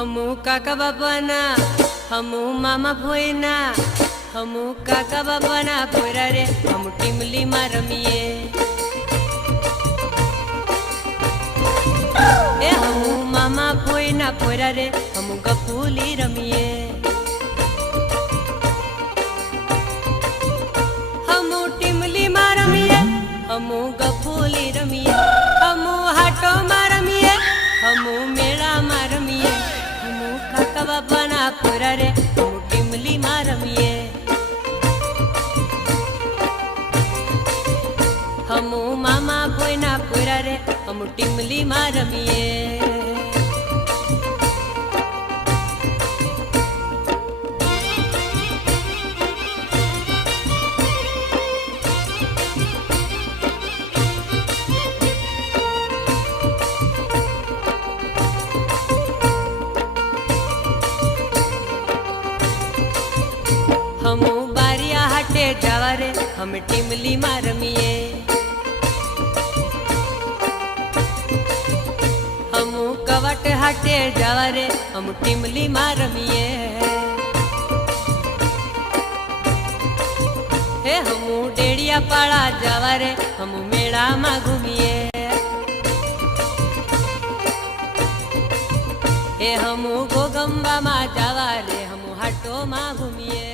हमू काका बाबाना हमू मामा भोयना हमू काका बाबाना पोरा रे हम टीमली में रमीए ए हमू मामा भोयना पोरा रे हम गपूली रमीए हमू टीमली में रमीए हमू गपूली रमीए हमू हाटो में रमीए हमू मेला में रमीए हमू काका बाबाना पोरा रे हम टीमली में रमीए हमू मामा भोयना पोरा रे हम टीमली में रमीए हमू बारिया हाटे जावा रे हम टीमली में रमीए हमू कवट हाटे जावा रे हम टीमली में रमीए हे हमू डेड़िया पाड़ा जावा रे हम मेला में घूमिए हे हमू गोगंबा में जावा रे हम हाटो में घूमिए।